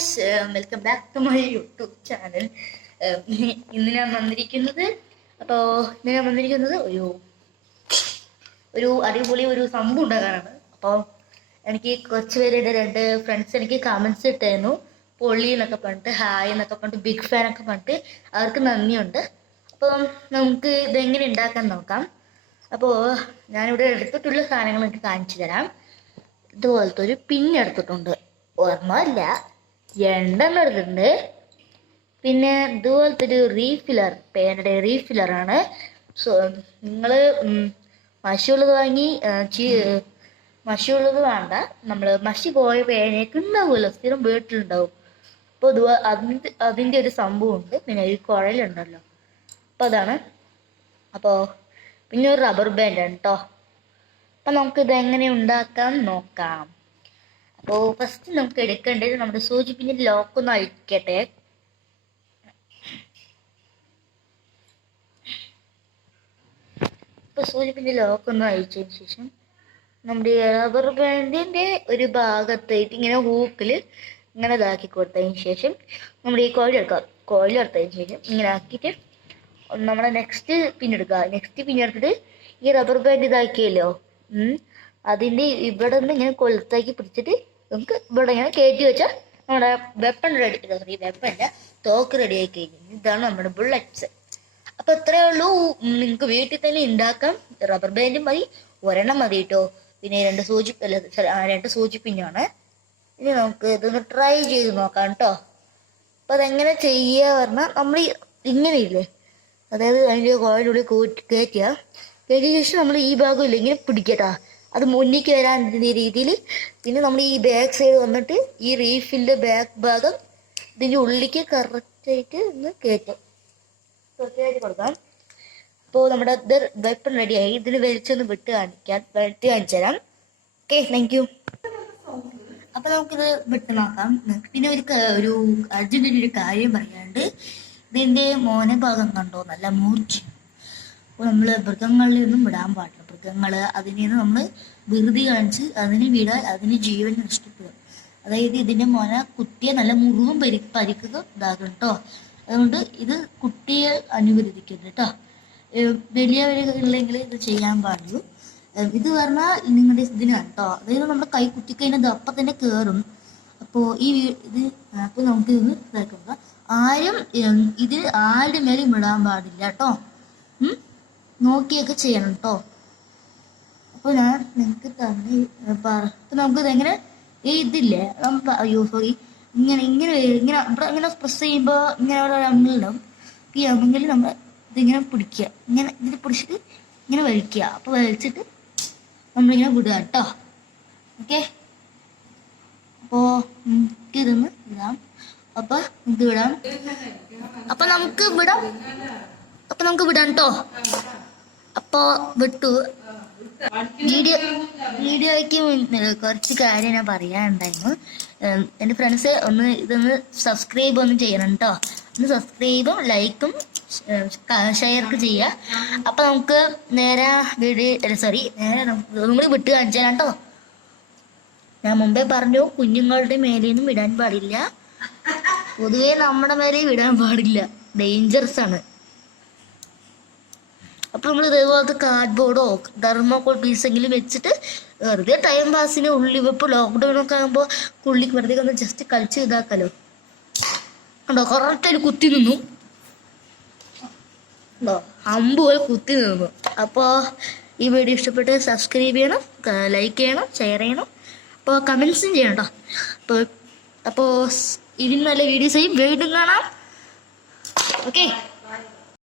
Guys, welcome back to my YouTube channel. ഇന്ന് ഞാൻ വന്നിരിക്കുന്നത് ഒരു അടിപൊളി ഒരു സംഭവം ഉണ്ടാകാനാണ്. അപ്പോൾ എനിക്ക് കുറച്ച് പേരുടെ 2 ഫ്രണ്ട്സ് എനിക്ക് കമൻസ് ഇട്ടായിരുന്നു. പൊള്ളി എന്നൊക്കെ പറഞ്ഞിട്ട്, ഹായ് എന്നൊക്കെ പറഞ്ഞിട്ട്, ബിഗ് ഫാൻ ഒക്കെ പറഞ്ഞിട്ട് അവർക്ക് നന്ദിയുണ്ട്. അപ്പോൾ നമുക്ക് ഇതെങ്ങനെ ഉണ്ടാക്കാൻ നോക്കാം. അപ്പോൾ ഞാനിവിടെ എടുത്തിട്ടുള്ള സാധനങ്ങൾ എനിക്ക് കാണിച്ചു തരാം. ഇതുപോലത്തെ ഒരു പിന്നെടുത്തിട്ടുണ്ട്, ഓർമ്മയില്ല 2 എടുത്തിട്ടുണ്ട്. പിന്നെ ഇതുപോലത്തെ ഒരു റീഫില്ലർ, പേനയുടെ റീഫില്ലറാണ്. സോ നിങ്ങൾ മഷിയുള്ളത് വാങ്ങി മഷിയുള്ളത് വേണ്ട. നമ്മൾ മഷി പോയ പേനയൊക്കെ ഉണ്ടാവുമല്ലോ, സ്ഥിരം വീട്ടിലുണ്ടാവും. അപ്പോൾ അതിൻ്റെ ഒരു സംഭവമുണ്ട്. പിന്നെ ഒരു കുഴലുണ്ടല്ലോ, അപ്പോൾ അതാണ്. അപ്പോൾ പിന്നെ ഒരു റബ്ബർ ബാൻഡാണ് കേട്ടോ. അപ്പം നമുക്കിത് എങ്ങനെ ഉണ്ടാക്കാൻ നോക്കാം. അപ്പോൾ ഫസ്റ്റ് നമുക്ക് എടുക്കേണ്ടത് നമ്മുടെ സൂചിപ്പിൻ്റെ ലോക്കൊന്ന് അഴിക്കട്ടെ. ഇപ്പോൾ സൂചിപ്പിൻ്റെ ലോക്കൊന്ന് അഴിച്ചതിന് ശേഷം നമ്മുടെ റബ്ബർ ബാൻഡിൻ്റെ ഒരു ഭാഗത്തായിട്ട് ഇങ്ങനെ ഹൂക്കിൽ ഇങ്ങനെ ഇതാക്കി കൊടുത്തതിന് ശേഷം നമ്മുടെ ഈ കോയിലെടുത്തതിന് ശേഷം ഇങ്ങനെ ആക്കിയിട്ട് നമ്മുടെ നെക്സ്റ്റ് പിന്നെടുക്കുക. നെക്സ്റ്റ് പിന്നെടുത്തിട്ട് ഈ റബ്ബർ ബാൻഡ് ഇതാക്കിയല്ലോ, അതിൻ്റെ ഇവിടെ നിന്ന് ഇങ്ങനെ കൊളുത്താക്കി പിടിച്ചിട്ട് നമുക്ക് ഇവിടെ ഇങ്ങനെ കയറ്റി വെച്ചാൽ നമ്മുടെ വെപ്പല്ല തോക്ക് റെഡി ആയി കഴിഞ്ഞു. ഇതാണ് നമ്മുടെ ബുള്ളറ്റ്സ്. അപ്പോൾ ഇത്രയേ ഉള്ളൂ. നിങ്ങൾക്ക് വീട്ടിൽ തന്നെ ഉണ്ടാക്കാം. റബ്ബർ ബാൻഡും മതി, ഒരെണ്ണം മതി കേട്ടോ. പിന്നെ 2 സൂചിപ്പിഞ്ഞാണ്. ഇനി നമുക്ക് ഇതൊന്ന് ട്രൈ ചെയ്ത് നോക്കാം കേട്ടോ. അപ്പോൾ അതെങ്ങനെ ചെയ്യുക പറഞ്ഞാൽ നമ്മൾ ഇങ്ങനെയില്ലേ, അതായത് അതിൻ്റെ കോയിലുള്ളിൽ കയറ്റിയ ശേഷം നമ്മൾ ഈ ഭാഗം ഇല്ല ഇങ്ങനെ പിടിക്കട്ടാ, അത് മുന്നിലേക്ക് വരാൻ രീതിയിൽ. പിന്നെ നമ്മൾ ഈ ബാക്ക് സൈഡ് വന്നിട്ട് ഈ റീഫില്ലിൻ്റെ ബാക്ക് ഭാഗം ഇതിൻ്റെ ഉള്ളിലേക്ക് കറക്റ്റായിട്ട് ഒന്ന് കയറ്റാം, കൊടുക്കാം. അപ്പോൾ നമ്മുടെ ഇത് വെപ്പൺ റെഡിയായി. ഇതിന് വെളിച്ചൊന്ന് വെട്ടി കാണിച്ചു തരാം. Okay, thank you. അപ്പോൾ നമുക്കിത് വിട്ട് നോക്കാം. പിന്നെ ഒരു അർജുൻ്റെ ഒരു കാര്യം പറയാണ്ട്, ഇതിൻ്റെ മോനെ ഭാഗം കണ്ടോ, നല്ല മൂർച്ച. അപ്പോൾ നമ്മൾ മൃഗങ്ങളിൽ നിന്നും വിടാൻ പാടില്ല. മൃഗങ്ങൾ അതിൽ നിന്ന് നമ്മൾ വെറുതെ കാണിച്ച് അതിനെ വിടാൻ അതിന് ജീവൻ നഷ്ടപ്പെടും. അതായത് ഇതിൻ്റെ മോനെ കുട്ടിയെ നല്ല മുറിവും പരിക്കുക ഇതാക്കണം കേട്ടോ. അതുകൊണ്ട് ഇത് കുട്ടിയെ അനുവദിക്കരുത് കേട്ടോ. വലിയവരുണ്ടെങ്കിൽ ഇത് ചെയ്യാൻ പാടുള്ളൂ. ഇത് പറഞ്ഞാൽ നിങ്ങളുടെ ഇതിനാണ് കേട്ടോ. അതായത് നമ്മുടെ കൈ കുത്തിക്കഴിഞ്ഞത് അപ്പം തന്നെ കയറും. അപ്പോൾ അപ്പോൾ നമുക്ക് ഇത് ഇതാക്കുക. ആരും ഇതിൽ ആരുടെ മേലും വിടാൻ പാടില്ല കേട്ടോ. നോക്കിയൊക്കെ ചെയ്യണം കേട്ടോ. അപ്പോൾ ഞാൻ നിങ്ങൾക്ക് തന്നെ അപ്പം നമുക്കിതെങ്ങനെ ഇതില്ലേ, സോറി, ഇങ്ങനെ പ്രസ് ചെയ്യുമ്പോൾ ഇങ്ങനെ ഓരോ അമ്മിലുണ്ടാവും. ഈ അമ്മിൽ നമ്മൾ ഇതിങ്ങനെ പിടിക്കുക, ഇങ്ങനെ ഇതിൽ പിടിച്ചിട്ട് ഇങ്ങനെ വലിക്കുക. അപ്പോൾ വലിച്ചിട്ട് നമ്മളിങ്ങനെ വിടുക കേട്ടോ. ഓക്കെ, അപ്പോൾ നമുക്കിതൊന്ന് ഇടാം. അപ്പോൾ ഇത് വിടാം. അപ്പോൾ നമുക്ക് വിടാം കേട്ടോ. അപ്പോൾ വിട്ടു. വീഡിയോയ്ക്ക് കുറച്ച് കാര്യം ഞാൻ പറയാനുണ്ടായിരുന്നു. എൻ്റെ ഫ്രണ്ട്സ് ഇതൊന്ന് സബ്സ്ക്രൈബ് ഒന്ന് ചെയ്യണം കേട്ടോ. ഒന്ന് സബ്സ്ക്രൈബും ലൈക്കും ഷെയർക്ക് ചെയ്യുക. അപ്പം നമുക്ക് നേരെ നമ്മൾ വിട്ട് കാണിച്ചു തരാം കേട്ടോ. ഞാൻ മുമ്പേ പറഞ്ഞു, കുഞ്ഞുങ്ങളുടെ മേലേന്നും വിടാൻ പാടില്ല. പൊതുവേ നമ്മുടെ മേലെ വിടാൻ പാടില്ല, ഡേഞ്ചറസ് ആണ്. അപ്പോൾ നമ്മൾ ഇതേപോലത്തെ കാർഡ്ബോർഡോ തെർമോക്കോൾ പീസെങ്കിലും വെച്ചിട്ട് വെറുതെ ടൈം പാസിന് ഇപ്പോൾ ലോക്ക്ഡൗണൊക്കെ ആകുമ്പോൾ പുള്ളിക്ക് വെറുതെ ഒന്ന് ജസ്റ്റ് കളിച്ച് ഇതാക്കാലോ. ഉണ്ടോ, കറക്റ്റായിട്ട് കുത്തി നിന്നു ഉണ്ടോ, അമ്പ് പോലെ കുത്തി നിന്നു. അപ്പോൾ ഈ വീഡിയോ ഇഷ്ടപ്പെട്ട് സബ്സ്ക്രൈബ് ചെയ്യണം, ലൈക്ക് ചെയ്യണം, ഷെയർ ചെയ്യണം. അപ്പോൾ കമൻസും ചെയ്യണം കേട്ടോ. അപ്പോൾ ഇതിന് നല്ല വീഡിയോസായി വീണ്ടും കാണാം. ഓക്കെ.